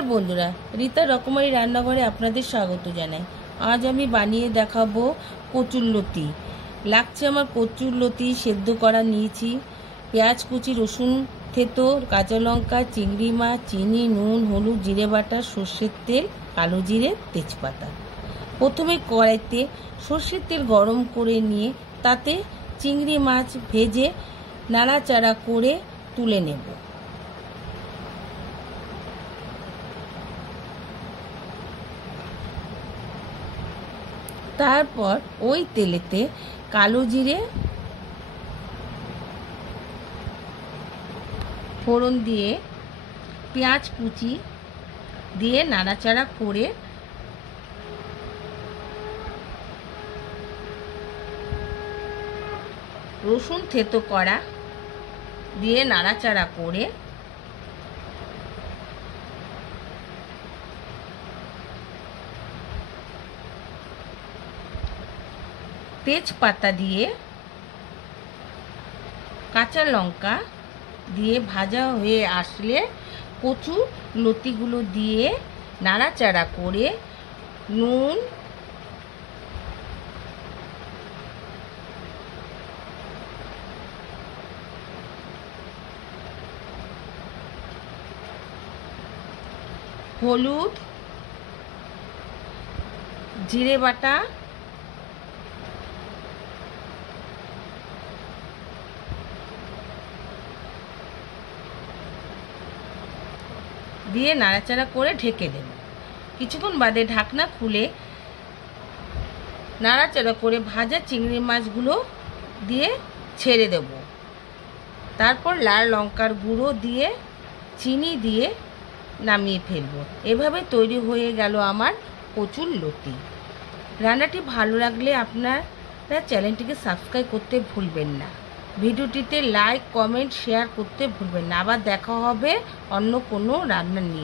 নমস্কার বন্ধুরা, রীতা রকমারি রান্নাঘরে আপনাদের স্বাগত জানাই। আজ আমি বানিয়ে দেখাবো কচুরলতি। লাগছে আমার কচুরলতি সেদ্ধ করা নিয়েছি, পেঁয়াজ কুচি, রসুন থেতো, কাঁচা লঙ্কা, চিংড়ি মাছ, চিনি, নুন, হলুদ, জিরে বাটা, সর্ষের তেল, কালো জিরে, তেজপাতা। প্রথমে কড়াইতে সর্ষের তেল গরম করে নিয়ে তাতে চিংড়ি মাছ ভেজে নাড়াচাড়া করে তুলে নেব। তারপর ওই তেলেতে কালো জিরে ফোড়ন দিয়ে পেঁয়াজ কুচি দিয়ে নাড়াচাড়া করে রসুন থেতো করা দিয়ে নাড়াচাড়া করে তেজপাতা দিয়ে কাঁচা লঙ্কা দিয়ে ভাজা হয়ে আসলে কচু লতিগুলো দিয়ে নাড়াচাড়া করে নুন, হলুদ, জিরে বাটা, দিয়ে নাড়াচাড়া করে ঢেকে দেব। কিছুক্ষণ বাদে ঢাকনা খুলে নাড়াচাড়া করে ভাজা চিংড়ি মাছগুলো দিয়ে ছেড়ে দেব। তারপর লাল লঙ্কার গুঁড়ো দিয়ে চিনি দিয়ে নামিয়ে ফেলব। এভাবে তৈরি হয়ে গেল আমার কচুরলতি। রান্নাটি ভালো লাগলে আপনারা চ্যানেলটিকে সাবস্ক্রাইব করতে ভুলবেন না। ভিডিওটিতে লাইক, কমেন্ট, শেয়ার করতে ভুলবেন না। আবার দেখা হবে অন্য কোনো রান্না নিয়ে।